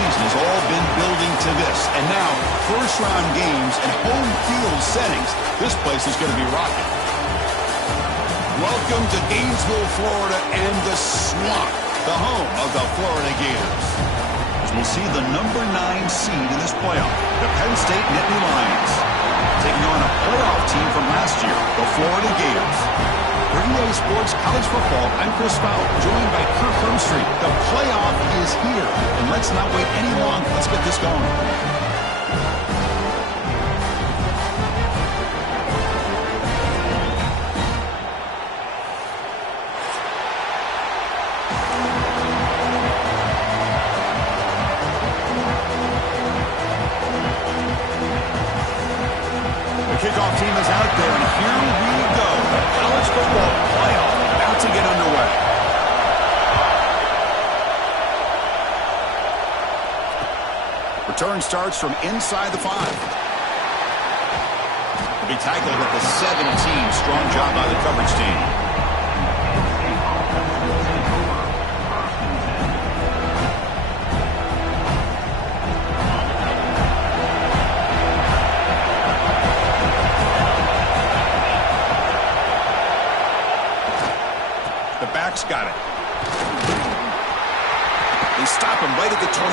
season has all been building to this. And now, first-round games and home field settings. This place is going to be rocking. Welcome to Gainesville, Florida, and the Swamp, the home of the Florida Gators. As we'll see the number 9 seed in this playoff, the Penn State Nittany Lions, taking on a playoff team from last year, the Florida Gators. For EA Sports College Football, I'm Chris Fowler, joined by Kirk Hermstreet. The playoff is here, and let's not wait any longer. Let's get this going. Kickoff team is out there, and here we go. The college football playoff about to get underway. Return starts from inside the 5. Will be tackled at the 17. Strong job by the coverage team. Got it. They stop him right at the 24.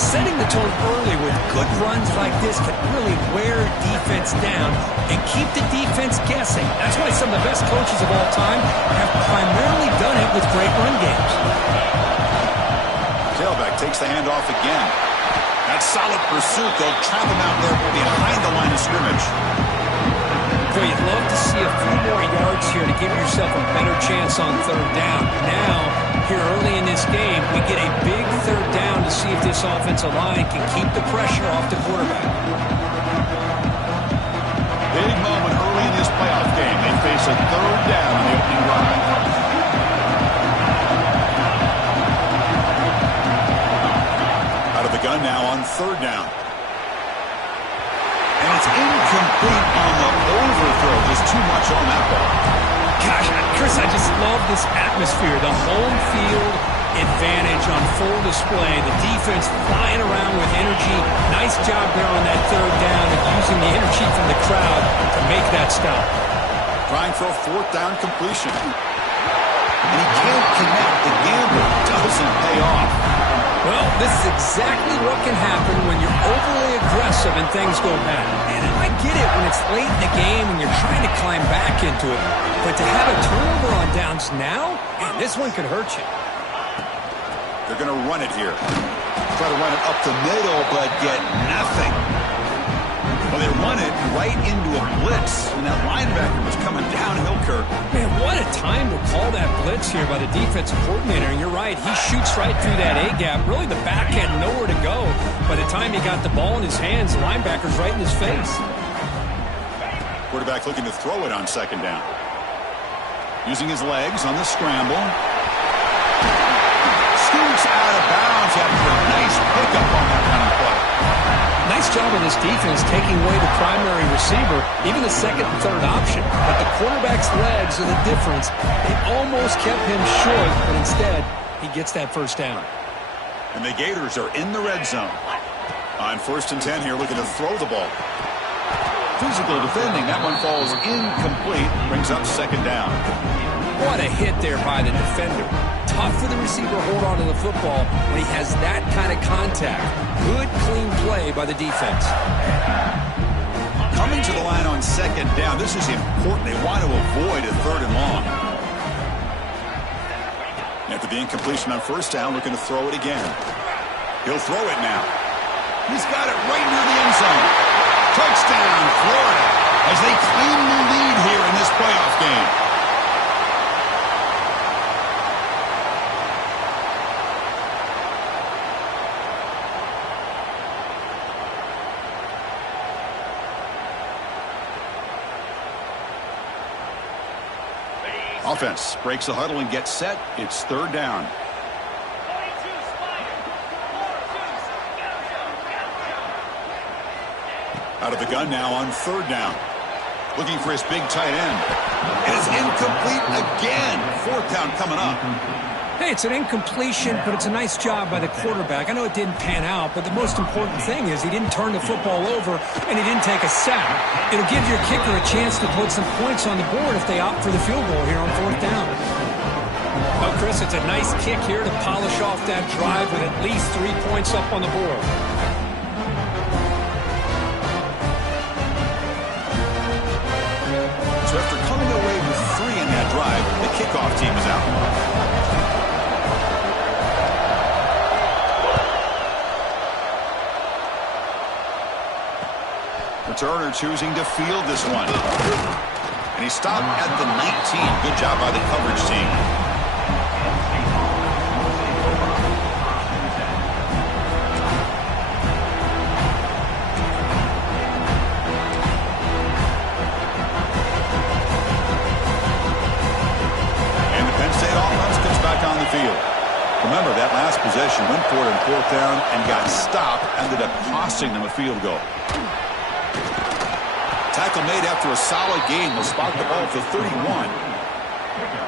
Setting the tone early with good runs like this can really wear defense down and keep the defense guessing. That's why some of the best coaches of all time have primarily done it with great run games. Tailback takes the handoff again. That's solid pursuit. They'll trap him out there behind the line of scrimmage. Boy, you'd love to see a few more yards here to give yourself a better chance on third down. Now, here early in this game, we get a big third down to see if this offensive line can keep the pressure off the quarterback. Big moment early in this playoff game. They face a third down on the opening drive. Out of the gun now on third down. And it's incomplete on the overthrow. Just too much on that ball. Gosh, Chris, I just love this atmosphere. The home field advantage on full display. The defense flying around with energy. Nice job there on that third down and using the energy from the crowd to make that stop. Trying for a fourth down completion. And he can't connect. The gamble doesn't pay off. Well, this is exactly what can happen when you're overly aggressive and things go bad. And I get it when it's late in the game and you're trying to climb back into it. But to have a turnover on downs now, man, this one could hurt you. They're going to run it here. Try to run it up the middle, but get nothing. Well, they run it right into a blitz, and that linebacker was coming downhill, Kirk. Man, what a time to call that blitz here by the defensive coordinator. And you're right, he shoots right through that A-gap. Really, the back had nowhere to go. By the time he got the ball in his hands, the linebacker's right in his face. Quarterback looking to throw it on second down. Using his legs on the scramble. Scoots out of bounds after a nice pickup on that running play. Nice job of this defense taking away the primary receiver, even the second and third option. But the quarterback's legs are the difference. They almost kept him short, but instead, he gets that first down. And the Gators are in the red zone. On 1st and 10 here, looking to throw the ball. Physical defending. That one falls incomplete. Brings up second down. What a hit there by the defender. Tough for the receiver to hold on to the football when he has that kind of contact. Good, clean play by the defense. Coming to the line on second down. This is important. They want to avoid a third and long. After the incompletion on first down, looking to throw it again. He'll throw it now. He's got it right near the end zone. Touchdown, Florida, as they claim the lead here in this playoff game. Offense breaks the huddle and gets set. It's third down. Out of the gun now on third down. Looking for his big tight end. It is incomplete again. Fourth down coming up. Hey, it's an incompletion, but it's a nice job by the quarterback. I know it didn't pan out, but the most important thing is he didn't turn the football over and he didn't take a sack. It'll give your kicker a chance to put some points on the board if they opt for the field goal here on 4th down. Well, Chris, it's a nice kick here to polish off that drive with at least 3 points up on the board. So after coming away with 3 in that drive, the kickoff team is out. Returner choosing to field this one. And he stopped at the 19. Good job by the coverage team. And the Penn State offense gets back on the field. Remember, that last possession went for it on 4th down and got stopped, ended up costing them a field goal. Tackle made after a solid gain will spot the ball for 31.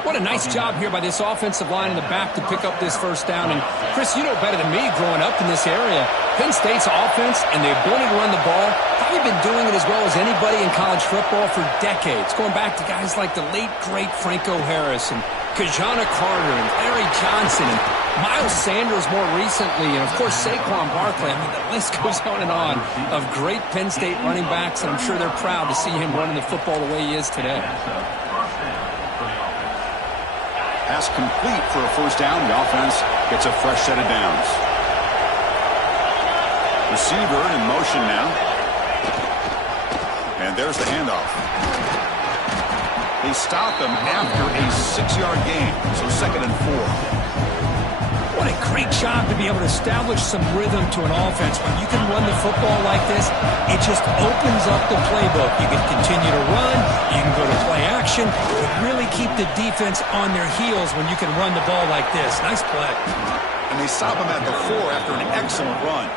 What a nice job here by this offensive line in the back to pick up this 1st down. And, Chris, you know better than me growing up in this area, Penn State's offense and the ability to run the ball, probably been doing it as well as anybody in college football for decades, going back to guys like the late, great Franco Harris and Kajana Carter and Larry Johnson and Miles Sanders more recently, and, of course, Saquon Barkley. I mean, the list goes on and on of great Penn State running backs, and I'm sure they're proud to see him running the football the way he is today. Pass complete for a 1st down. The offense gets a fresh set of downs. Receiver in motion now. And there's the handoff. They stop him after a 6-yard gain, so 2nd and 4. What a great job to be able to establish some rhythm to an offense. When you can run the football like this, it just opens up the playbook. You can continue to run, you can go to play action, but really keep the defense on their heels when you can run the ball like this. Nice play. And they stop him at the 4 after an excellent run.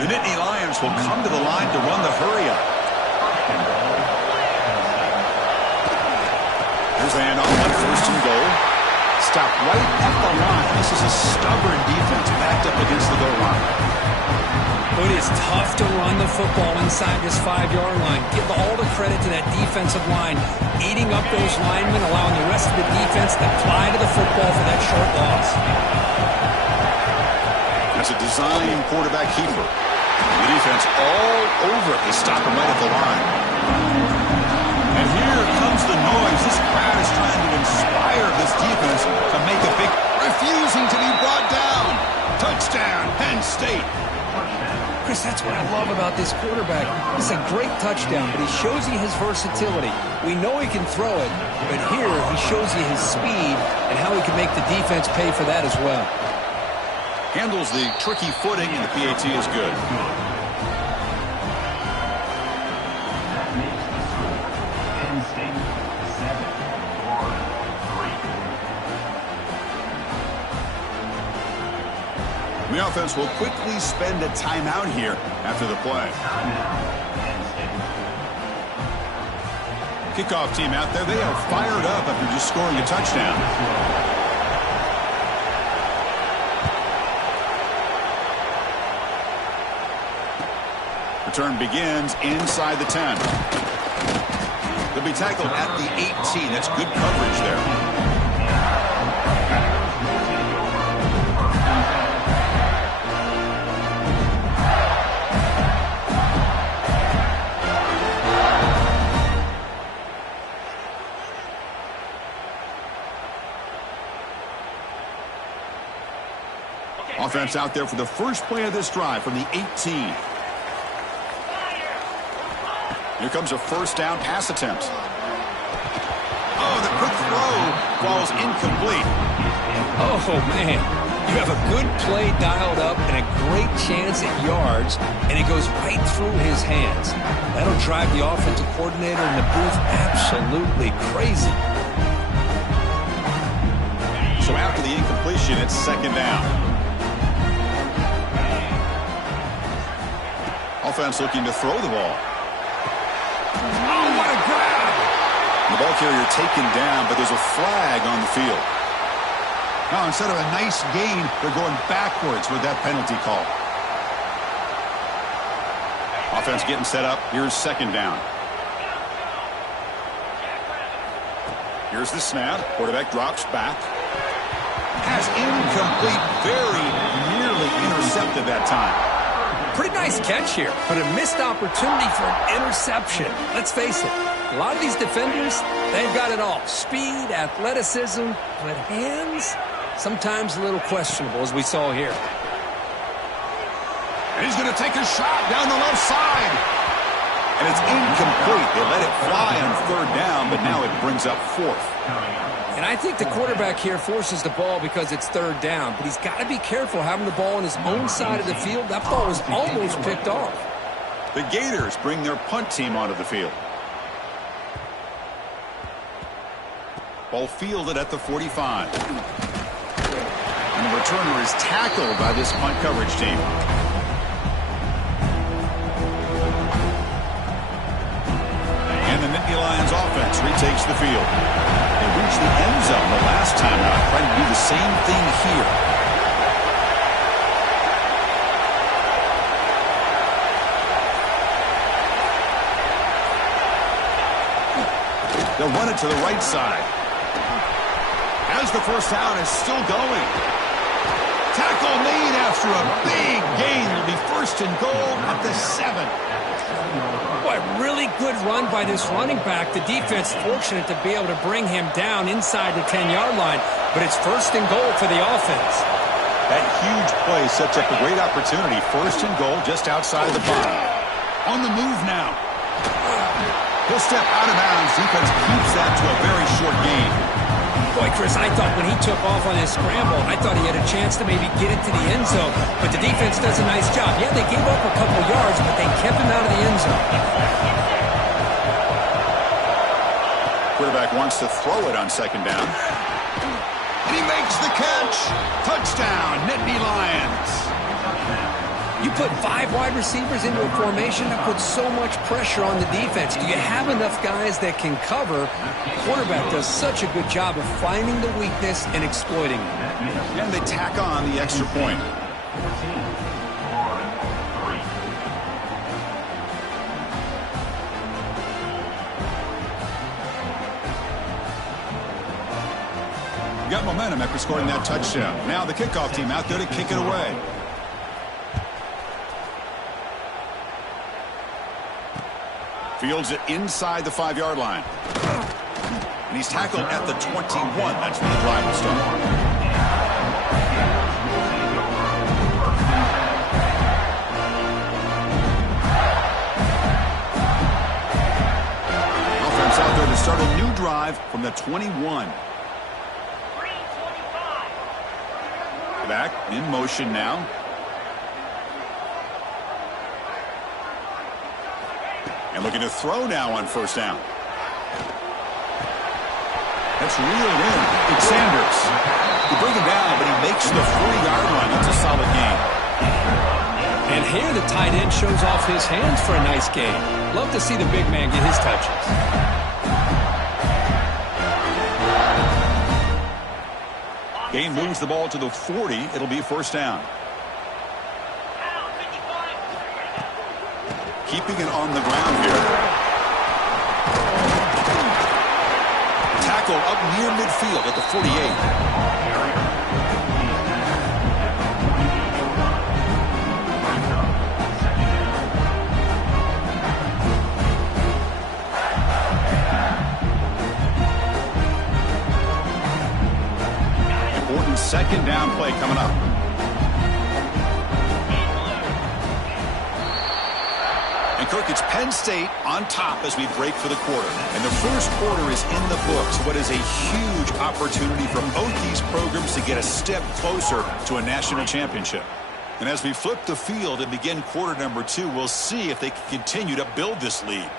The Nittany Lions will come to the line to run the hurry-up. Here's the handoff on 1st and goal. Stop right at the line. This is a stubborn defense backed up against the goal line. It is tough to run the football inside this 5-yard line. Give all the credit to that defensive line, eating up those linemen, allowing the rest of the defense to fly to the football for that short loss. That's a design quarterback keeper. The defense all over it. They stop him right at the line. And here comes the noise. This crowd is trying to inspire this defense to make a big... Refusing to be brought down. Touchdown, Penn State. Chris, that's what I love about this quarterback. It's a great touchdown, but he shows you his versatility. We know he can throw it, but here he shows you his speed and how he can make the defense pay for that as well. Handles the tricky footing, and the PAT is good. The offense will quickly spend a timeout here after the play. Kickoff team out there. They are fired up after just scoring a touchdown. Return begins inside the 10. They'll be tackled at the 18. That's good coverage there. Offense out there for the first play of this drive from the 18. Here comes a 1st down pass attempt. Oh, the quick throw falls incomplete. Oh, man. You have a good play dialed up and a great chance at yards, and it goes right through his hands. That'll drive the offensive coordinator in the booth absolutely crazy. So after the incompletion, it's 2nd down. Offense looking to throw the ball. Oh, what a grab! The ball carrier taken down, but there's a flag on the field. Now, instead of a nice gain, they're going backwards with that penalty call. Offense getting set up. Here's second down. Here's the snap. Quarterback drops back. Has incomplete, very nearly intercepted that time. Pretty nice catch here, but a missed opportunity for an interception. Let's face it, a lot of these defenders, they've got it all. Speed, athleticism, but hands, sometimes a little questionable, as we saw here. And he's going to take a shot down the left side. And it's incomplete. They let it fly on third down, but now it brings up fourth. And I think the quarterback here forces the ball because it's third down, but he's got to be careful having the ball on his own side of the field. That ball was almost picked off. The Gators bring their punt team onto the field. Ball fielded at the 45. And the returner is tackled by this punt coverage team. And the Nittany Lions offense retakes the field. They reached the end zone the last time out. Trying to do the same thing here. They'll run it to the right side. As the first down is still going. Tackle made after a big gain. It'll be first and goal at the 7. Boy, really good run by this running back. The defense fortunate to be able to bring him down inside the 10-yard line, but it's first and goal for the offense. That huge play sets up a great opportunity. First and goal just outside the 5. On the move now. He'll step out of bounds. Defense keeps that to a very short gain. Boy, Chris, I thought when he took off on his scramble, I thought he had a chance to maybe get into the end zone, but the defense does a nice job. Yeah, they gave up a couple yards, but they kept him out of the end zone. Quarterback wants to throw it on second down. And he makes the catch. Touchdown, Nittany Lions. You put 5 wide receivers into a formation, that puts so much pressure on the defense. Do you have enough guys that can cover? The quarterback does such a good job of finding the weakness and exploiting it. And they tack on the extra point. Got momentum after scoring that touchdown. Now the kickoff team out there to kick it away. Fields it inside the 5-yard line. And he's tackled at the 21. That's where the drive will start. Offense out there to start a new drive from the 21. Back in motion now. And looking to throw now on first down. That's reeled in. It's Sanders. He brings him down, but he makes the 40-yard line. That's a solid gain. And here the tight end shows off his hands for a nice gain. Love to see the big man get his touches. Gain moves the ball to the 40. It'll be first down. Keeping it on the ground here. Tackle up near midfield at the 48. Important second down play coming up. Kirk, it's Penn State on top as we break for the quarter. And the first quarter is in the books. What is a huge opportunity for both these programs to get a step closer to a national championship. And as we flip the field and begin quarter number 2, we'll see if they can continue to build this lead.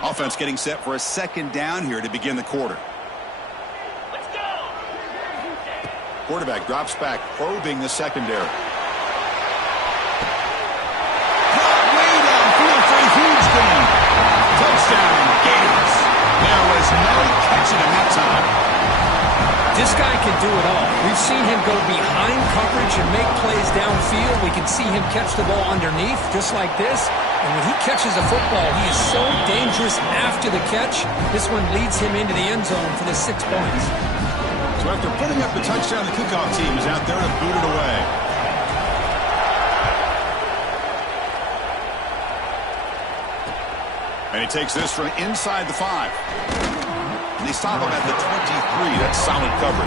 Offense getting set for a second down here to begin the quarter. Let's go. Quarterback drops back, probing the secondary. Huge gain. Touchdown, Gators. There was no catching him that time. This guy can do it all. We've seen him go behind coverage and make plays downfield. We can see him catch the ball underneath, just like this. And when he catches a football, he is so dangerous after the catch. This one leads him into the end zone for the 6 points. So after putting up the touchdown, the kickoff team is out there to boot it away. And he takes this from inside the 5. And they stop him at the 23. That's solid coverage.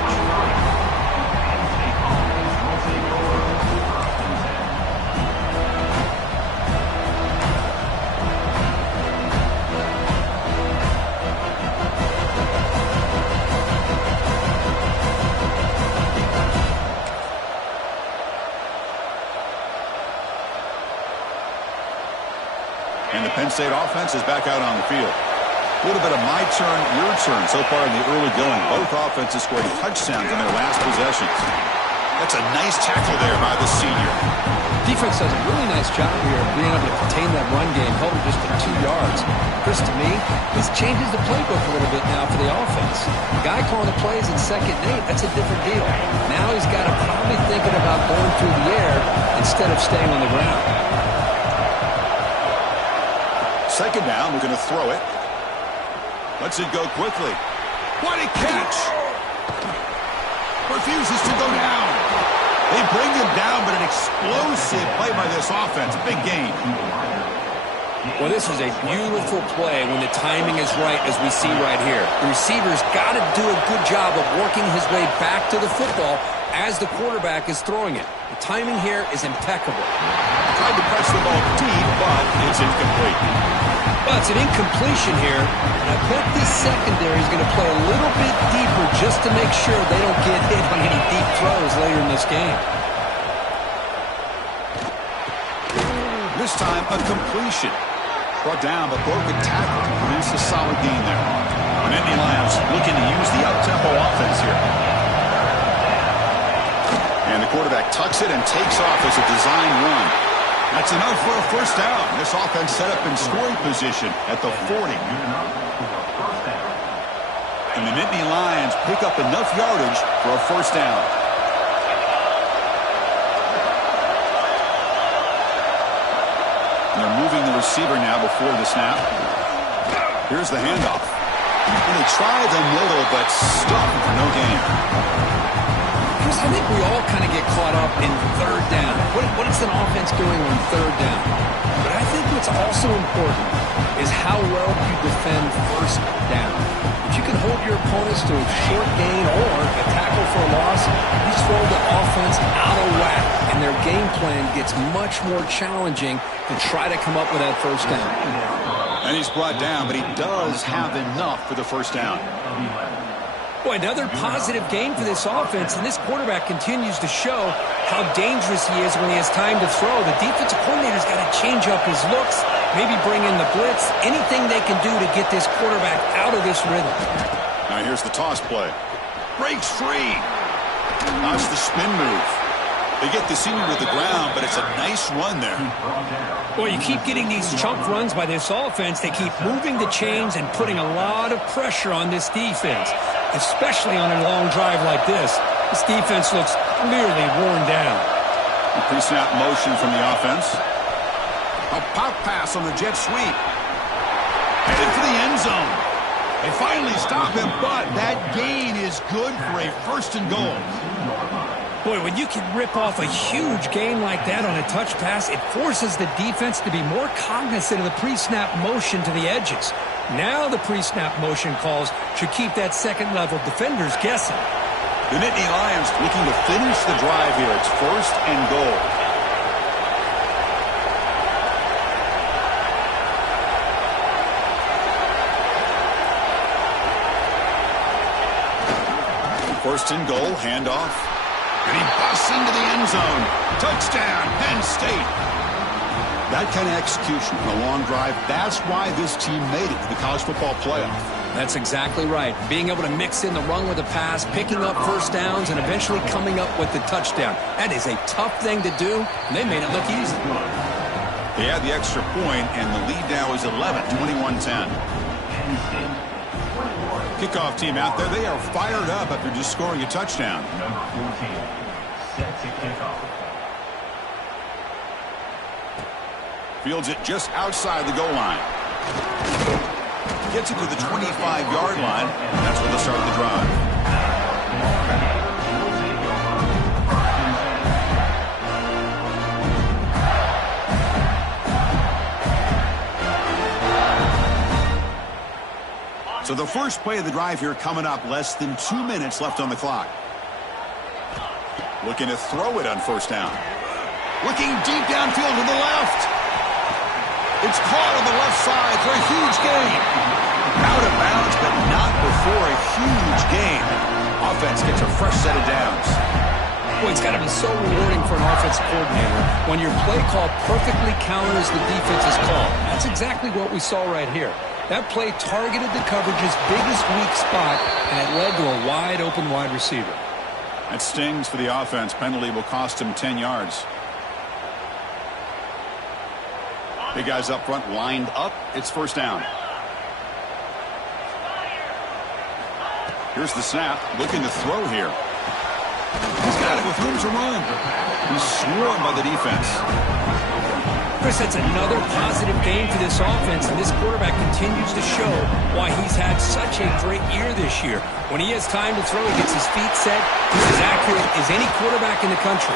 And the Penn State offense is back out on the field. A little bit of my turn, your turn so far in the early going. Both offenses scoring touchdowns in their last possessions. That's a nice tackle there by the senior. Defense does a really nice job here of being able to contain that run game, held it just to 2 yards. Chris, to me, this changes the playbook a little bit now for the offense. The guy calling the plays in 2nd and 8, that's a different deal. Now he's got to probably thinking about going through the air instead of staying on the ground. 2nd down, we're going to throw it. Lets it go quickly. What a catch! Refuses to go down. They bring him down, but an explosive play by this offense. Big game. Well, this is a beautiful play when the timing is right, as we see right here. The receiver's got to do a good job of working his way back to the football as the quarterback is throwing it. The timing here is impeccable. Tried to press the ball deep, but it's incomplete. Well, it's an incompletion here, and I bet this secondary is going to play a little bit deeper just to make sure they don't get hit on any deep throws later in this game. This time, a completion. Brought down, but broken tackle to produce a solid gain there. And Nittany Lions looking to use the up-tempo offense here. And the quarterback tucks it and takes off as a design run. That's enough for a 1st down. This offense set up in scoring position at the 40. And the Nittany Lions pick up enough yardage for a 1st down. And they're moving the receiver now before the snap. Here's the handoff. And they try the middle, but stop for no gain. I think we all kind of get caught up in 3rd down. What is an offense doing on 3rd down? But I think what's also important is how well you defend 1st down. If you can hold your opponents to a short gain or a tackle for a loss, you throw the offense out of whack, and their game plan gets much more challenging to try to come up with that 1st down. And he's brought down, but he does have enough for the 1st down. Boy, another positive game for this offense, and this quarterback continues to show how dangerous he is when he has time to throw. The defensive coordinator's got to change up his looks, maybe bring in the blitz, anything they can do to get this quarterback out of this rhythm. Now here's the toss play. Breaks free. That's the spin move. They get the senior to the ground, but it's a nice run there. Boy, you keep getting these chunk runs by this offense. They keep moving the chains and putting a lot of pressure on this defense, especially on a long drive like this. This defense looks clearly worn down. A pre-snap motion from the offense. A pop pass on the jet sweep. Headed for the end zone. They finally stop him, but that gain is good for a 1st and goal. Boy, when you can rip off a huge gain like that on a touch pass, it forces the defense to be more cognizant of the pre-snap motion to the edges. Now the pre-snap motion calls should keep that 2nd-level defenders guessing. The Nittany Lions looking to finish the drive here. It's 1st and goal. First and goal, handoff. And he busts into the end zone. Touchdown, Penn State. That kind of execution on a long drive, that's why this team made it to the college football playoff. That's exactly right. Being able to mix in the run with the pass, picking up 1st downs, and eventually coming up with the touchdown. That is a tough thing to do, and they made it look easy. They had the extra point, and the lead now is 11, 21-10. Kickoff team out there. They are fired up after just scoring a touchdown. Number 14, set to kick off. Fields it just outside the goal line. Gets it to the 25-yard line. That's where they'll start the drive. So the first play of the drive here coming up, less than 2 minutes left on the clock. Looking to throw it on first down. Looking deep downfield to the left. It's caught on the left side for a huge gain. Out of bounds, but not before a huge gain. Offense gets a fresh set of downs. Boy, it's got to be so rewarding for an offensive coordinator when your play call perfectly counters the defense's call. That's exactly what we saw right here. That play targeted the coverage's biggest weak spot, and it led to a wide-open wide receiver. That stings for the offense. Penalty will cost him 10 yards. Big guys up front lined up. It's first down. Here's the snap. Looking to throw here. He's got it with room to run. He's swarmed by the defense. Chris, that's another positive game for this offense, and this quarterback continues to show why he's had such a great year this year. When he has time to throw, he gets his feet set. He's as accurate as any quarterback in the country.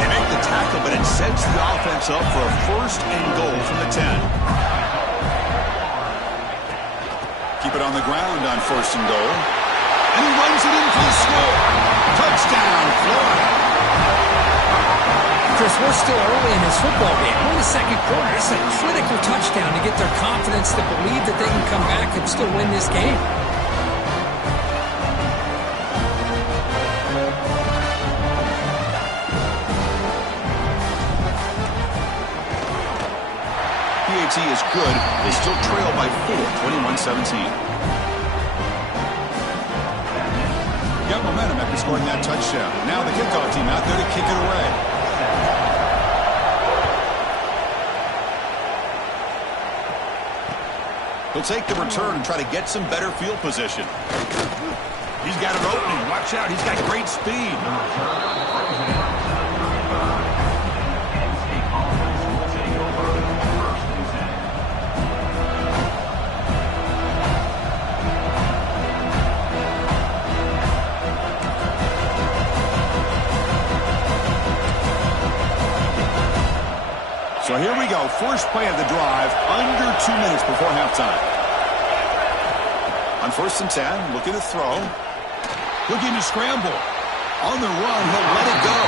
They make the tackle, but it sets the offense up for a first and goal from the 10. Keep it on the ground on first and goal. And he runs it in for the score. Touchdown, Florida. Chris, we're still early in this football game. We're in the second quarter. It's a critical touchdown to get their confidence to believe that they can come back and still win this game. PAT is good. They still trail by 4, 21-17. Got momentum after scoring that touchdown. Now the kickoff team out there to kick it away. He'll take the return and try to get some better field position. He's got an opening. Watch out. He's got great speed. So here we go. First play of the drive, under 2 minutes before halftime. On first and 10, looking to throw. Looking to scramble. On the run, he'll let it go.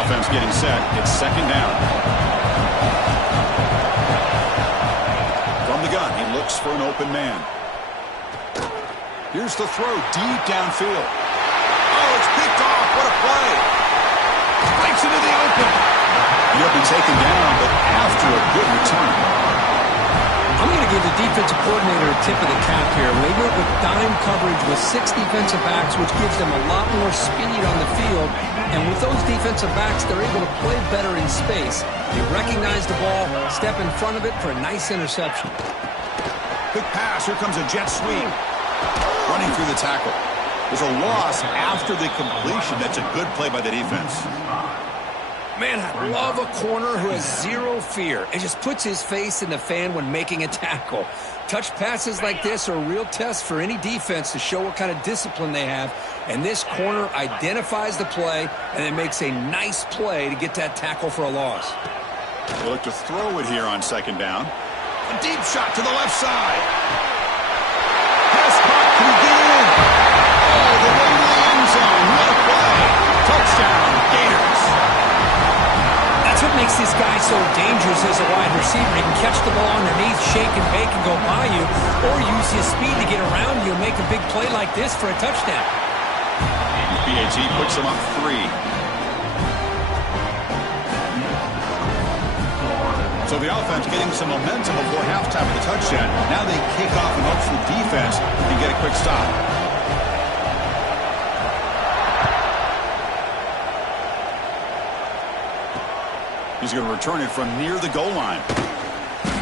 Offense getting set. It's second down. From the gun, he looks for an open man. Here's the throw deep downfield. Oh, it's picked off. What a play. Breaks into the open. He'll be taken down, but after a good return. I'm going to give the defensive coordinator a tip of the cap here. They went with dime coverage with 6 defensive backs, which gives them a lot more speed on the field. And with those defensive backs, they're able to play better in space. They recognize the ball, step in front of it for a nice interception. Quick pass. Here comes a jet sweep. Running through the tackle. There's a loss after the completion. That's a good play by the defense. Man, I love a corner who has zero fear and just puts his face in the fan when making a tackle. Touch passes like this are a real test for any defense to show what kind of discipline they have. And this corner identifies the play and then makes a nice play to get that tackle for a loss. They look to throw it here on second down. A deep shot to the left side. Pass caught. Can he get in? Oh, the way to the end zone. What a play. Touchdown, Gators. That's what makes this guy so dangerous as a wide receiver. He can catch the ball underneath, shake and bake and go by you, or use his speed to get around you and make a big play like this for a touchdown. BAT puts him up 3. So the offense getting some momentum before halftime with the touchdown. Now they kick off and hopes the defense can get a quick stop. He's going to return it from near the goal line.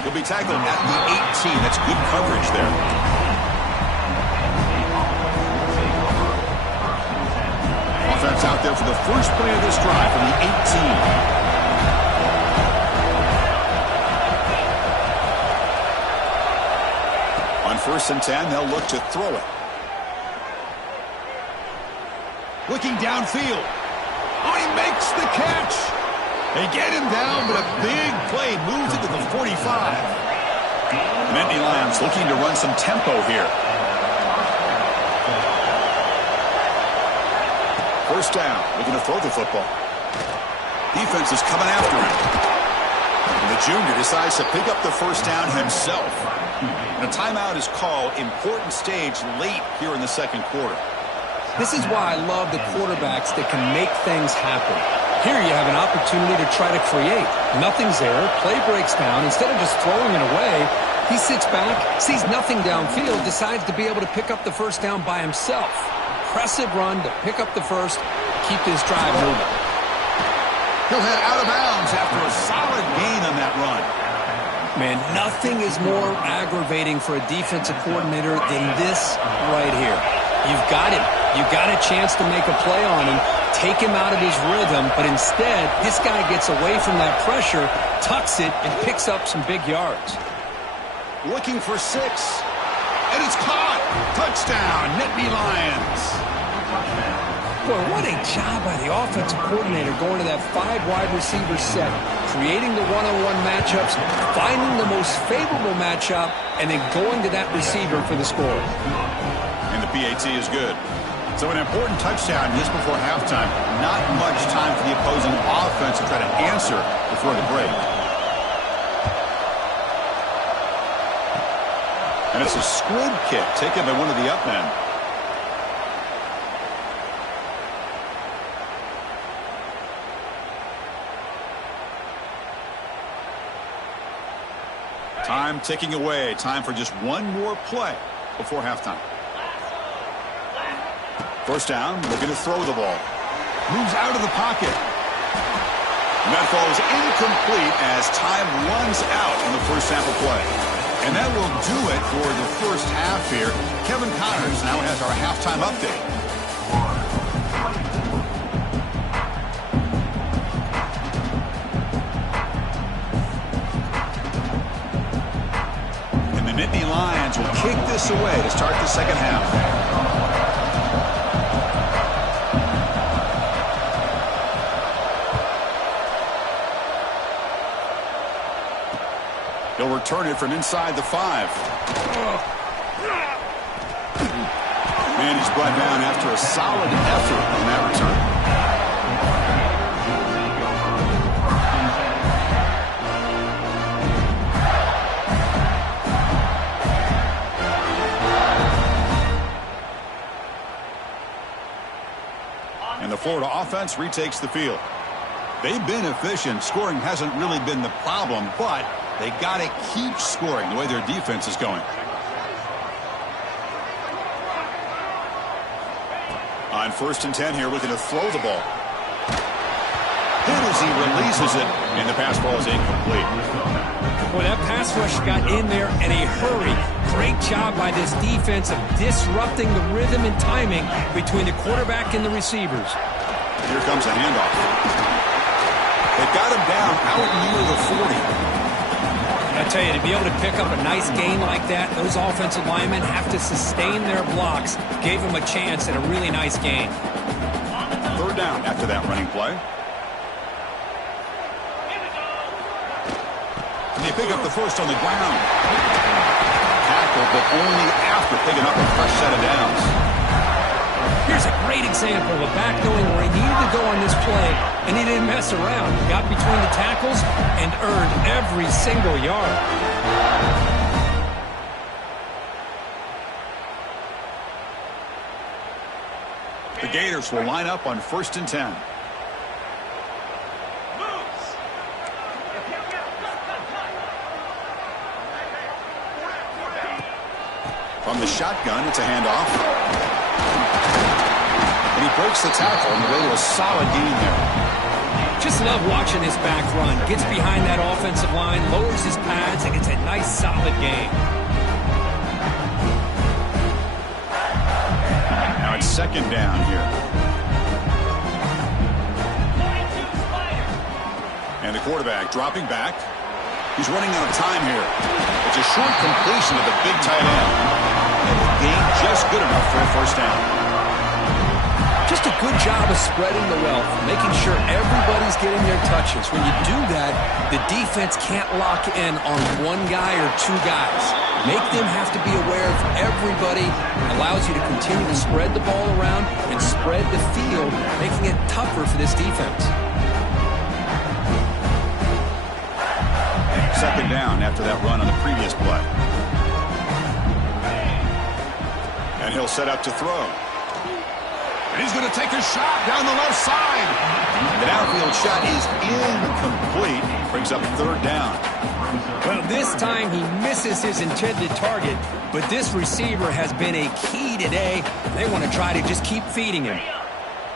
He'll be tackled at the 18. That's good coverage there. Offense out there for the first play of this drive from the 18. On 1st and 10, they'll look to throw it. Looking downfield. Oh, he makes the catch. They get him down, but a big play moves it to the 45. Nittany Lions looking to run some tempo here. 1st down, looking to throw the football. Defense is coming after him. And the junior decides to pick up the 1st down himself. And a timeout is called. Important stage late here in the 2nd quarter. This is why I love the quarterbacks that can make things happen. Here you have an opportunity to try to create. Nothing's there. Play breaks down. Instead of just throwing it away, he sits back, sees nothing downfield, decides to be able to pick up the 1st down by himself. Impressive run to pick up the 1st, keep this drive moving. He'll head out of bounds after a solid gain on that run. Man, nothing is more aggravating for a defensive coordinator than this right here. You've got him. You've got a chance to make a play on him, take him out of his rhythm, but instead, this guy gets away from that pressure, tucks it, and picks up some big yards. Looking for 6. And it's caught. Touchdown, Nittany Lions. Boy, what a job by the offensive coordinator going to that 5 wide receiver set, creating the one-on-one matchups, finding the most favorable matchup, and then going to that receiver for the score. And the PAT is good. So an important touchdown just before halftime. Not much time for the opposing offense to try to answer before the break. And it's a squib kick taken by one of the up men. Time ticking away. Time for just one more play before halftime. 1st down, looking to throw the ball. Moves out of the pocket. And that falls incomplete as time runs out on the 1st sample play. And that will do it for the 1st half here. Kevin Connors now has our halftime update. And the Nittany Lions will kick this away to start the 2nd half. He'll return it from inside the 5. And he's brought down after a solid effort on that return. And the Florida offense retakes the field. They've been efficient. Scoring hasn't really been the problem, but they got to keep scoring the way their defense is going. On 1st and 10 here, looking to throw the ball. Hit as he releases it, and the pass ball is incomplete. Boy, that pass rush got in there in a hurry. Great job by this defense of disrupting the rhythm and timing between the quarterback and the receivers. Here comes a handoff. They've got him down out near the 40. I tell you, to be able to pick up a nice gain like that, those offensive linemen have to sustain their blocks. Gave them a chance at a really nice gain. 3rd down after that running play. And they pick up the 1st on the ground. Tackle, but only after picking up a fresh set of downs. Here's a great example of a back knowing where he needed to go on this play, and he didn't mess around. Got between the tackles and earned every single yard. The Gators will line up on 1st and 10. From the shotgun, it's a handoff. And he breaks the tackle on the way to a solid gain there. Just love watching this back run. Gets behind that offensive line, lowers his pads, and gets a nice, solid gain. Now it's second down here. And the quarterback dropping back. He's running out of time here. It's a short completion to the big tight end. And the gain just good enough for a first down. Just a good job of spreading the wealth, making sure everybody's getting their touches. When you do that, the defense can't lock in on one guy or two guys. Make them have to be aware of everybody. It allows you to continue to spread the ball around and spread the field, making it tougher for this defense. Second down after that run on the previous play. And he'll set up to throw. And he's going to take a shot down the left side. The downfield shot is incomplete. Brings up third down. Well, this time he misses his intended target, but this receiver has been a key today. They want to try to just keep feeding him.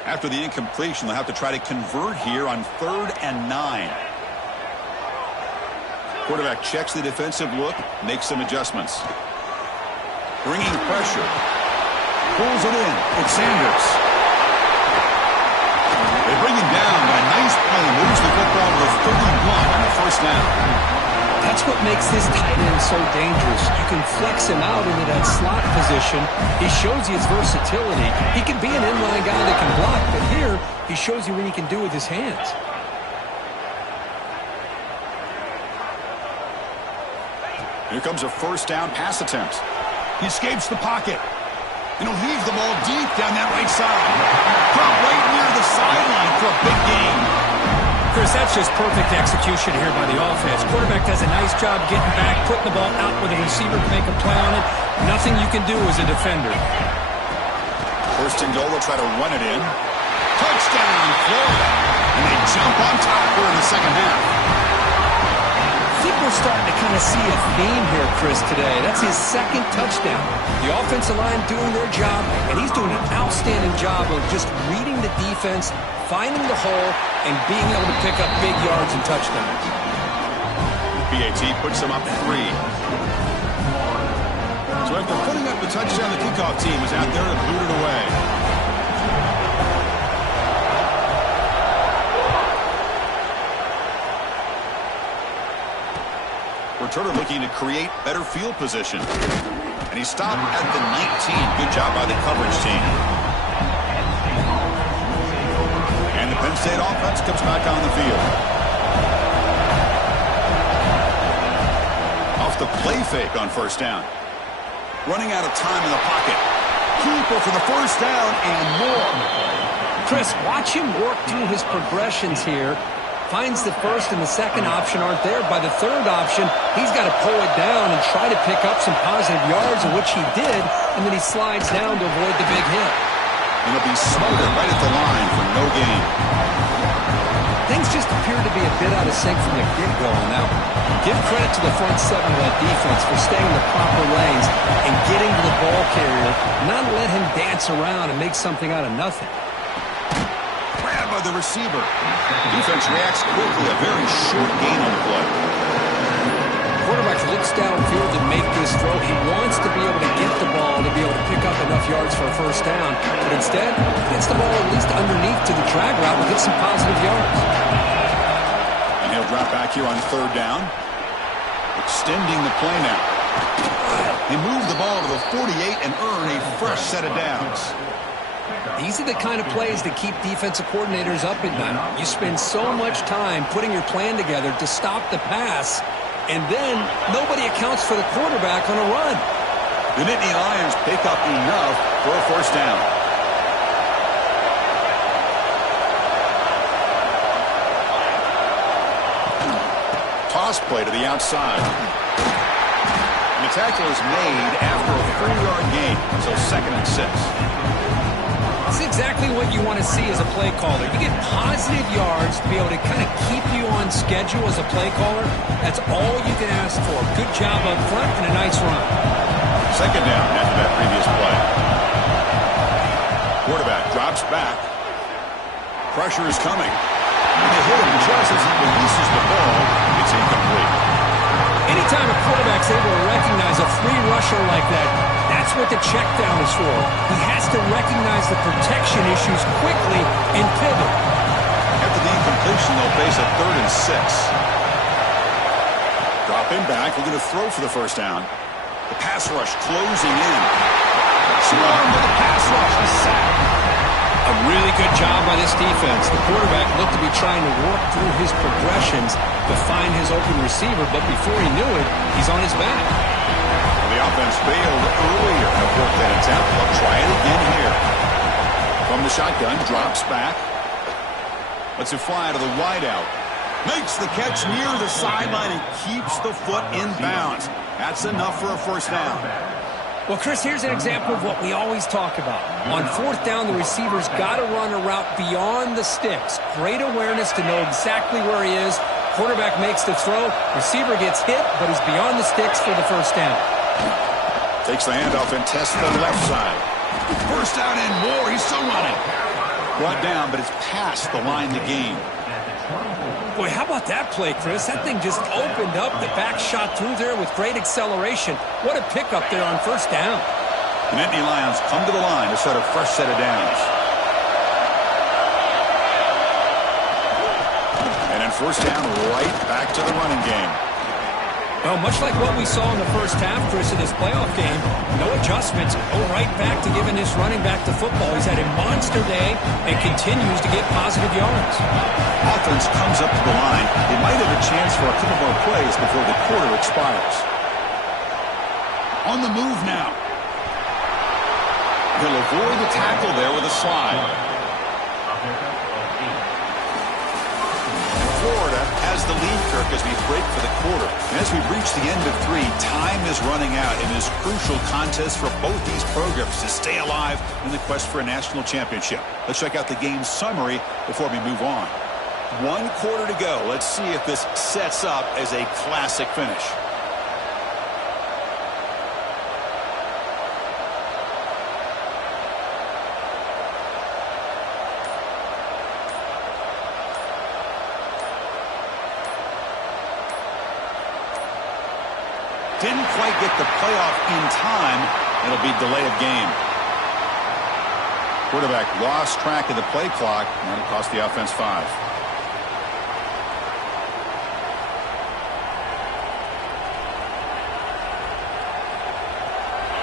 After the incompletion, they'll have to try to convert here on 3rd and 9. Quarterback checks the defensive look, makes some adjustments. Bringing pressure. Pulls it in. It's Sanders. They bring him down, but a nice play moves the football to the 31 on the first down. That's what makes this tight end so dangerous. You can flex him out into that slot position. He shows you his versatility. He can be an inline guy that can block, but here he shows you what he can do with his hands. Here comes a first down pass attempt. He escapes the pocket. And he'll leave the ball deep down that right side. Caught right near the sideline for a big gain. Chris, that's just perfect execution here by the offense. Quarterback does a nice job getting back, putting the ball out where the receiver can make a play on it. Nothing you can do as a defender. First and goal, they'll try to run it in. Touchdown, Florida. And they jump on top here in the second half. I think we're starting to kind of see a theme here, Chris, today. That's his second touchdown. The offensive line doing their job, and he's doing an outstanding job of just reading the defense, finding the hole, and being able to pick up big yards and touchdowns. PAT puts them up 3. So after putting up the touchdown, the kickoff team is out there to boot it away. Returner looking to create better field position. And he stopped at the 19. Good job by the coverage team. And the Penn State offense comes back on the field. Off the play fake on first down. Running out of time in the pocket. Keeper for the first down and more. Chris, watch him work through his progressions here. Finds the first and the second option aren't there. By the third option, he's got to pull it down and try to pick up some positive yards, which he did, and then he slides down to avoid the big hit. And he'll be smothered right at the line for no gain. Things just appear to be a bit out of sync from the get-go on that one. Give credit to the front seven of that defense for staying in the proper lanes and getting to the ball carrier, not let him dance around and make something out of nothing. By the receiver. Defense reacts quickly. A very short gain on the play. Quarterback looks downfield to make this throw. He wants to be able to get the ball to be able to pick up enough yards for a first down. But instead, gets the ball at least underneath to the drag route and gets some positive yards. And he'll drop back here on third down. Extending the play now. He moved the ball to the 48 and earn a fresh set of downs. These are the kind of plays that keep defensive coordinators up at night. You spend so much time putting your plan together to stop the pass, and then nobody accounts for the quarterback on a run. The Nittany Lions pick up enough for a first down. Toss play to the outside. And the tackle is made after a 3-yard gain, so 2nd and 6. That's exactly what you want to see as a play caller. You get positive yards to be able to kind of keep you on schedule as a play caller. That's all you can ask for. Good job up front and a nice run. Second down after that previous play. Quarterback drops back. Pressure is coming. And they hit him just as he releases the ball. It's incomplete. Anytime a quarterback's able to recognize a free rusher like that, that's what the check down is for. He has to recognize the protection issues quickly and pivot. After the incompletion, they'll face a 3rd and 6. Dropping back, looking to throw for the first down. The pass rush closing in. Swarm with the pass rush. A sack. A really good job by this defense. The quarterback looked to be trying to work through his progressions to find his open receiver, but before he knew it, he's on his back. Well, the offense failed earlier to work that attempt. They'll try it again here. From the shotgun, drops back. Lets it fly to the wideout. Makes the catch near the sideline and keeps the foot in bounds. That's enough for a first down. Well, Chris, here's an example of what we always talk about. On 4th down, the receiver's got to run a route beyond the sticks. Great awareness to know exactly where he is. Quarterback makes the throw. Receiver gets hit, but he's beyond the sticks for the first down. Takes the handoff and tests the left side. First down and more. He's still running. Brought down, but it's past the line to gain. Boy, how about that play, Chris? That thing just opened up. The back shot through there with great acceleration. What a pickup there on first down. The Nittany Lions come to the line to set a fresh set of downs. And then first down, right back to the running game. Well, much like what we saw in the first half, Chris, in this playoff game, no adjustments. Go right back to giving this running back to football. He's had a monster day and continues to get positive yards. Offense comes up to the line. They might have a chance for a couple more plays before the quarter expires. On the move now. He'll avoid the tackle there with a slide. Florida has the lead, Kirk, as we break for the quarter. And as we reach the end of 3, time is running out in this crucial contest for both these programs to stay alive in the quest for a national championship. Let's check out the game summary before we move on. 1 quarter to go. Let's see if this sets up as a classic finish. Didn't quite get the playoff in time. It'll be delay of game. Quarterback lost track of the play clock, and that'll cost the offense 5.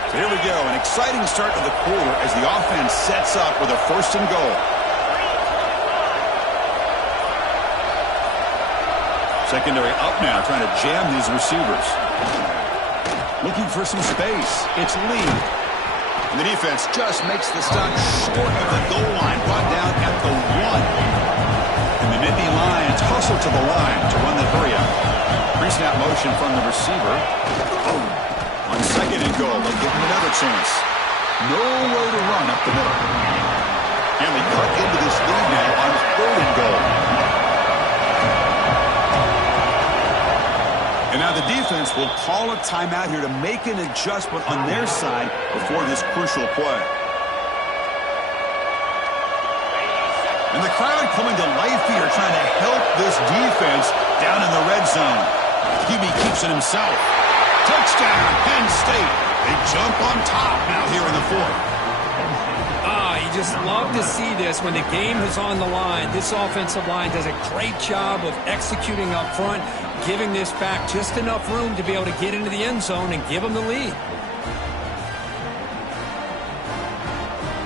So here we go, an exciting start to the quarter as the offense sets up with a 1st and goal. Secondary up now, trying to jam these receivers. Looking for some space. It's Lee. And the defense just makes the stop short of the goal line, brought down at the 1. And the Nittany Lions hustle to the line to run the hurry up. Pre-snap motion from the receiver. On 2nd and goal, they'll give him another chance. Nowhere to run up the middle. And they cut into this lead now on 3rd and goal. And now the defense will call a timeout here to make an adjustment on their side before this crucial play. And the crowd coming to life here, trying to help this defense down in the red zone. QB keeps it himself. Touchdown, Penn State. They jump on top now here in the 4th. You just love to see this when the game is on the line. This offensive line does a great job of executing up front, giving this back just enough room to be able to get into the end zone and give them the lead.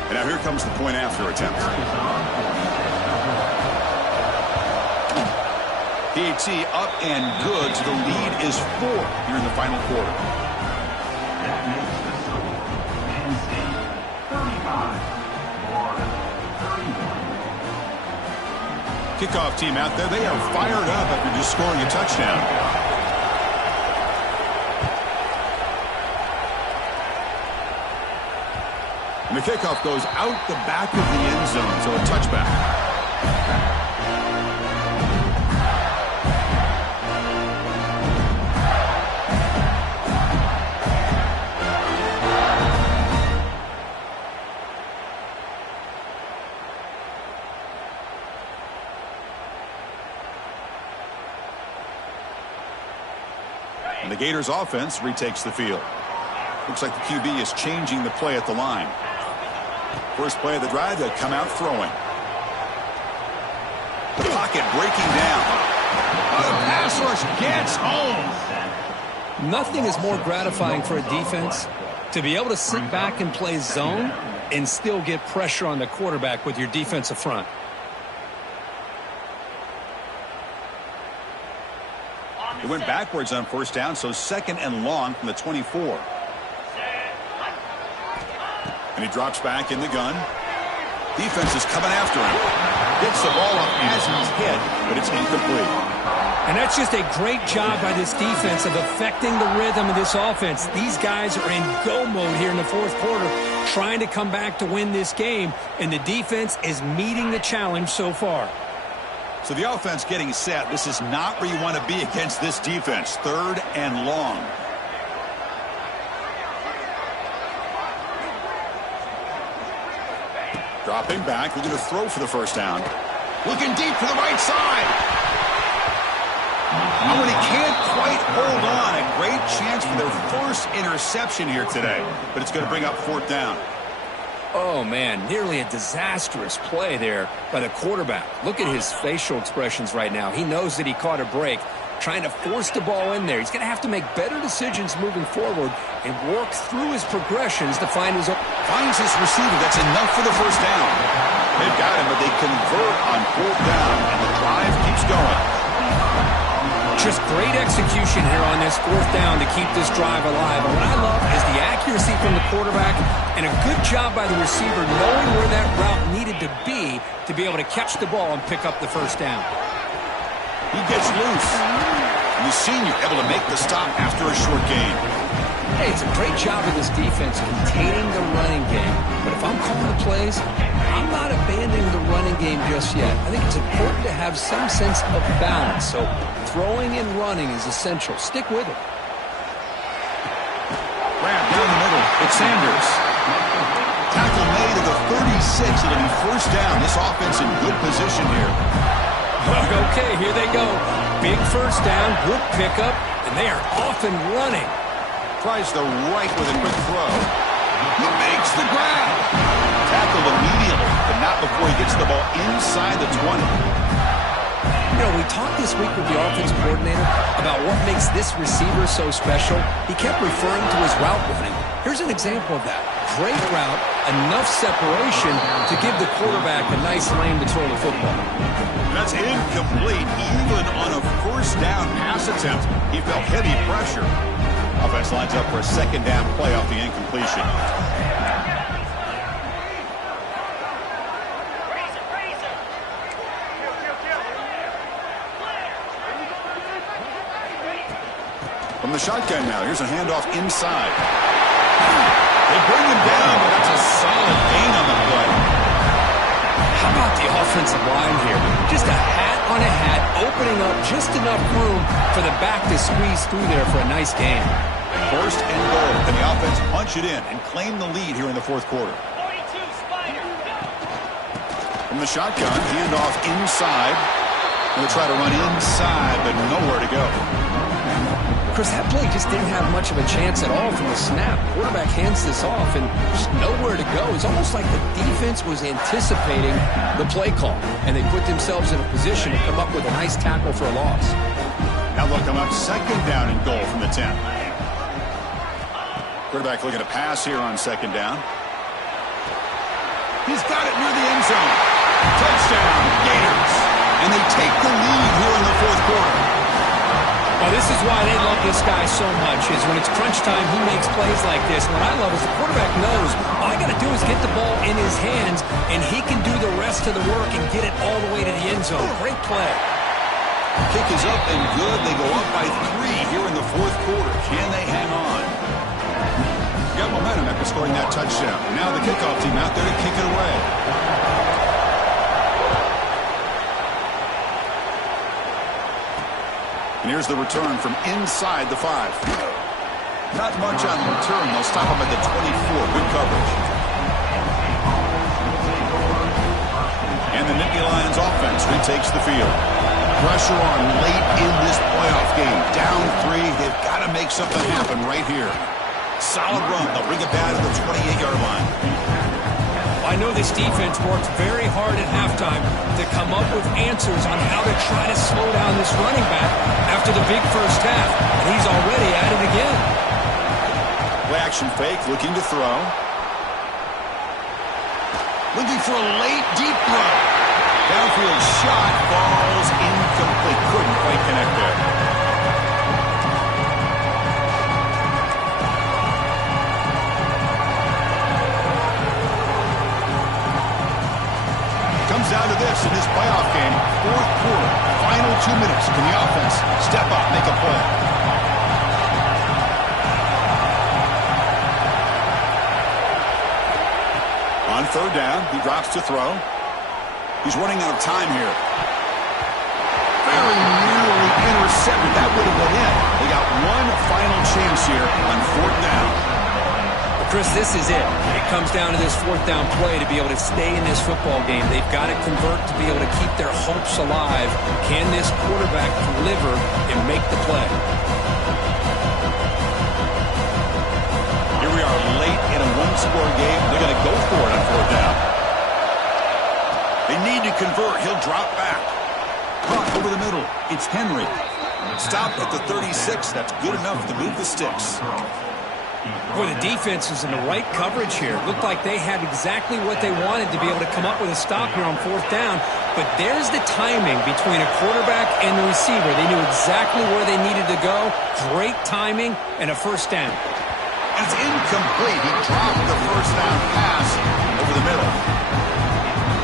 And now here comes the point after attempt. PAT up and good, so the lead is 4 here in the final quarter. That makes the score. Penn State 35. Kickoff team out there, they are fired up after just scoring a touchdown. And the kickoff goes out the back of the end zone, so a touchback. And the Gators offense retakes the field. Looks like the QB is changing the play at the line. First play of the drive, they'll come out throwing. The pocket breaking down. Oh, the pass rush gets home. Nothing is more gratifying for a defense to be able to sit back and play zone and still get pressure on the quarterback with your defensive front. It went backwards on first down, so second and long from the 24. And he drops back in the gun. Defense is coming after him. Gets the ball up as he's hit, but it's incomplete. And that's just a great job by this defense of affecting the rhythm of this offense. These guys are in go mode here in the fourth quarter, trying to come back to win this game, and the defense is meeting the challenge so far. So the offense getting set. This is not where you want to be against this defense. Third and long. Dropping back, looking to throw for the first down. Looking deep for the right side. Oh, and he can't quite hold on. A great chance for their first interception here today. But it's going to bring up fourth down. Oh, man, nearly a disastrous play there by the quarterback. Look at his facial expressions right now. He knows that he caught a break, trying to force the ball in there. He's going to have to make better decisions moving forward and work through his progressions to find his own. Finds his receiver. That's enough for the first down. They've got him, but they convert on fourth down, and the drive keeps going. Just great execution here on this fourth down to keep this drive alive. And what I love is the accuracy from the quarterback and a good job by the receiver knowing where that route needed to be able to catch the ball and pick up the first down. He gets loose. And the senior able to make the stop after a short gain. Hey, it's a great job of this defense containing the running game. But if I'm calling the plays, I'm not abandoning the running game just yet. I think it's important to have some sense of balance. So throwing and running is essential. Stick with it. Grab down the middle. It's Sanders. Tackle made at the 36. It'll be first down. This offense in good position here. Okay, here they go. Big first down, good pickup, and they are off and running. Tries the right with a quick throw. He makes the grab. Tackled immediately, but not before he gets the ball inside the 20. You know, we talked this week with the offense coordinator about what makes this receiver so special. He kept referring to his route running. Here's an example of that. Great route, enough separation to give the quarterback a nice lane to throw the football. That's incomplete, even on a first down pass attempt. He felt heavy pressure. Offense lines up for a second down play off the incompletion. From the shotgun now, here's a handoff inside. They bring him down, but that's a solid gain on the play. How about the offensive line here? Just a hat on a hat, opening up just enough room for the back to squeeze through there for a nice gain. First and goal. Can the offense punch it in and claim the lead here in the fourth quarter? From the shotgun, handoff inside. They'll try to run inside, but nowhere to go. Chris, that play just didn't have much of a chance at all from the snap. Quarterback hands this off and just nowhere to go. It's almost like the defense was anticipating the play call, and they put themselves in a position to come up with a nice tackle for a loss. Now they'll come up second down and goal from the 10. Quarterback looking to pass here on second down. He's got it near the end zone. Touchdown, Gators. And they take the lead here in the fourth quarter. Well, this is why they love this guy so much, is when it's crunch time, he makes plays like this. What I love is the quarterback knows all I got to do is get the ball in his hands, and he can do the rest of the work and get it all the way to the end zone. Great play. Kick is up and good. They go up by 3 here in the fourth quarter. Can they hang on? Got momentum after scoring that touchdown. Now the kickoff team out there to kick it away. And here's the return from inside the 5. Not much on the return. They'll stop him at the 24. Good coverage. And the Nittany Lions offense retakes the field. Pressure on late in this playoff game. Down 3. They've got to make something happen right here. Solid run. They'll bring it back to the 28-yard line. I know this defense worked very hard at halftime to come up with answers on how to try to slow down this running back after the big first half. And he's already at it again. Play action fake, looking to throw. Looking for a late deep throw. Downfield shot falls incomplete. Couldn't quite connect there. Comes down to this in this playoff game. Fourth quarter, final 2 minutes. Can the offense step up, make a play? On third down, he drops to throw. He's running out of time here. Very nearly intercepted. That would have went in. They got one final chance here on fourth down. But Chris, this is it. It comes down to this fourth down play to be able to stay in this football game. They've got to convert to be able to keep their hopes alive. Can this quarterback deliver and make the play? Here we are late in a one-score game. They're going to go for it on fourth down. They need to convert. He'll drop back. Caught over the middle. It's Henry. Stopped at the 36. That's good enough to move the sticks. Boy, the defense is in the right coverage here. Looked like they had exactly what they wanted to be able to come up with a stop here on fourth down. But there's the timing between a quarterback and the receiver. They knew exactly where they needed to go. Great timing and a first down. It's incomplete. He dropped the first down pass over the middle.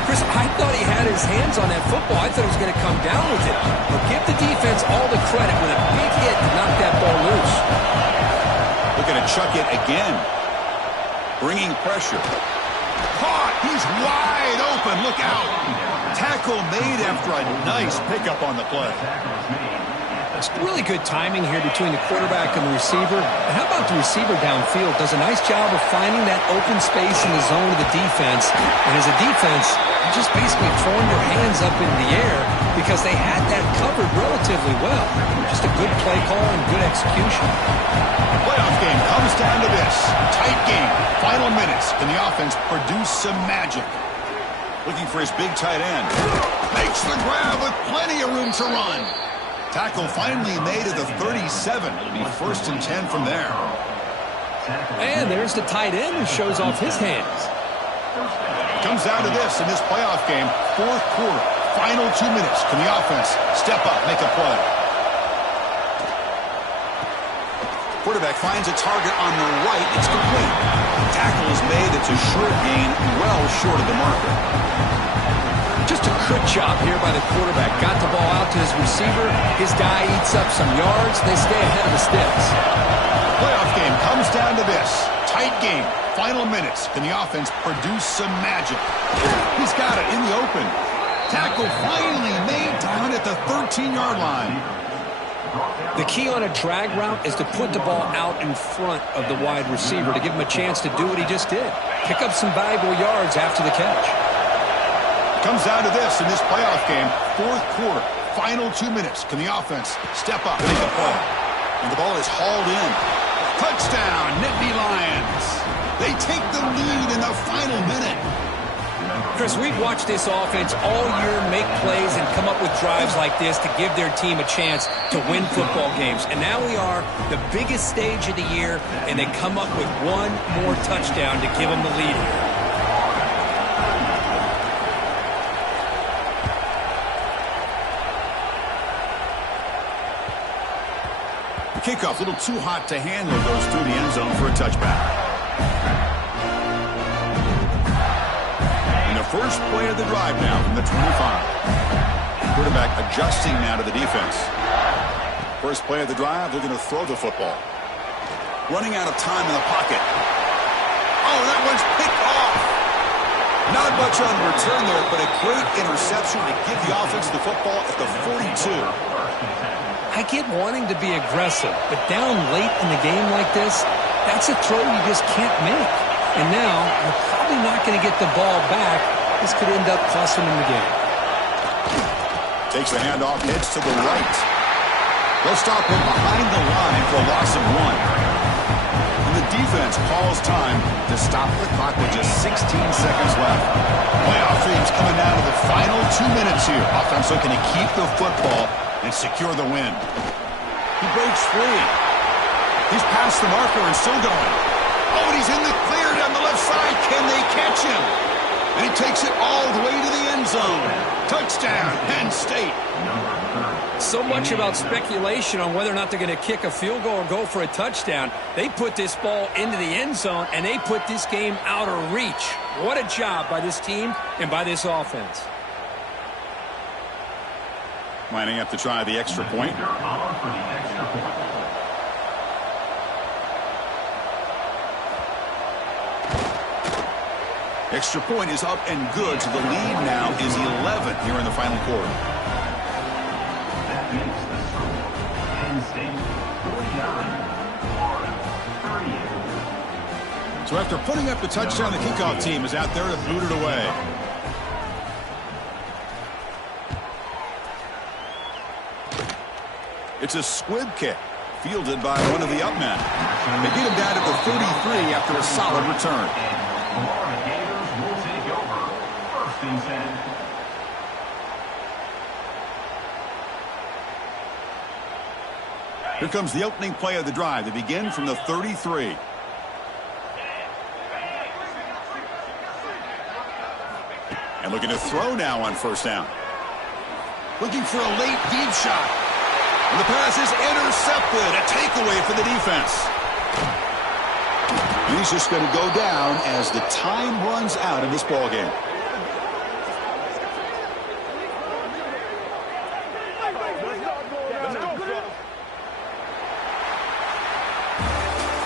Chris, I thought he had his hands on that football. I thought he was going to come down with it. But give the defense all the credit with a big hit to knock that ball loose. Looking to chuck it again. Bringing pressure. Caught. He's wide open. Look out. Tackle made after a nice pickup on the play. It's really good timing here between the quarterback and the receiver. And how about the receiver downfield? Does a nice job of finding that open space in the zone of the defense. And as a defense, you're just basically throwing your hands up in the air because they had that covered relatively well. Just a good play call and good execution. The playoff game comes down to this. Tight game. Final minutes. Can the offense produce some magic? Looking for his big tight end. Makes the grab with plenty of room to run. Tackle finally made at the 37. It'll be 1st and 10 from there. And there's the tight end who shows off his hands. Comes down to this in this playoff game. Fourth quarter. Final 2 minutes. Can the offense step up, make a play? Quarterback finds a target on the right. It's complete. Tackle is made. It's a short gain, well short of the marker. Just a good job here by the quarterback. Got the ball out to his receiver. His guy eats up some yards. They stay ahead of the sticks. Playoff game comes down to this. Tight game. Final minutes. Can the offense produce some magic? He's got it in the open. Tackle finally made down at the 13-yard line. The key on a drag route is to put the ball out in front of the wide receiver to give him a chance to do what he just did. Pick up some valuable yards after the catch. Comes down to this in this playoff game. Fourth quarter. Final 2 minutes. Can the offense step up, make a play? And the ball is hauled in. Touchdown, Nittany Lions. They take the lead in the final minute. Chris, we've watched this offense all year make plays and come up with drives like this to give their team a chance to win football games. And now we are the biggest stage of the year, and they come up with one more touchdown to give them the lead here. Kickoff, a little too hot to handle, goes through the end zone for a touchback. And the first play of the drive now from the 25. Quarterback adjusting now to the defense. First play of the drive, they're going to throw the football. Running out of time in the pocket. Oh, that one's picked off. Not much on return there, but a great interception to give the offense the football at the 42. I get wanting to be aggressive, but down late in the game like this, that's a throw you just can't make. And now, you're probably not going to get the ball back. This could end up costing them the game. Takes the handoff, heads to the right. They'll stop him behind the line for a loss of 1. And the defense calls time to stop the clock with just 16 seconds left. Playoff themes coming down to the final 2 minutes here. Offense looking to keep the football and secure the win. He breaks free. He's past the marker and still going. Oh, and he's in the clear down the left side. Can they catch him? And he takes it all the way to the end zone. Touchdown, Penn State. So much about speculation on whether or not they're going to kick a field goal or go for a touchdown. They put this ball into the end zone, and they put this game out of reach. What a job by this team and by this offense. Lining up to try the extra point. Extra point is up and good, so the lead now is 11 here in the final quarter. That makes the score. Penn State 49, Florida 38. So after putting up the touchdown, the kickoff team is out there to boot it away. It's a squib kick, fielded by one of the up men. They get him down to the 33 after a solid return. Florida Gators will take over. First and 10. Here comes the opening play of the drive. They begin from the 33. And looking to throw now on first down. Looking for a late deep shot. And the pass is intercepted. A takeaway for the defense. He's just going to go down as the time runs out in this ballgame.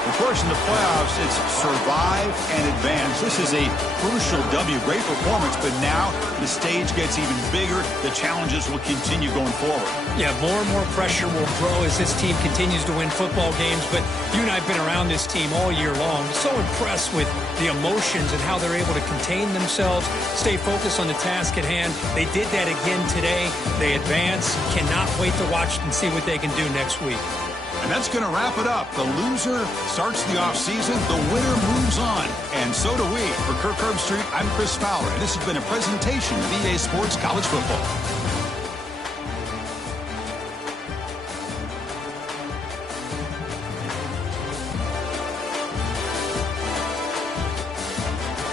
Of course, in the playoffs, it's survive and advance. This is a crucial W. Great performance, but now the stage gets even bigger. The challenges will continue going forward. Yeah, more and more pressure will grow as this team continues to win football games. But you and I have been around this team all year long. So impressed with the emotions and how they're able to contain themselves, stay focused on the task at hand. They did that again today. They advance. Cannot wait to watch and see what they can do next week. And that's going to wrap it up. The loser starts the offseason. The winner moves on. And so do we. For Kirk Herbstreit, I'm Chris Fowler. And this has been a presentation of EA Sports College Football.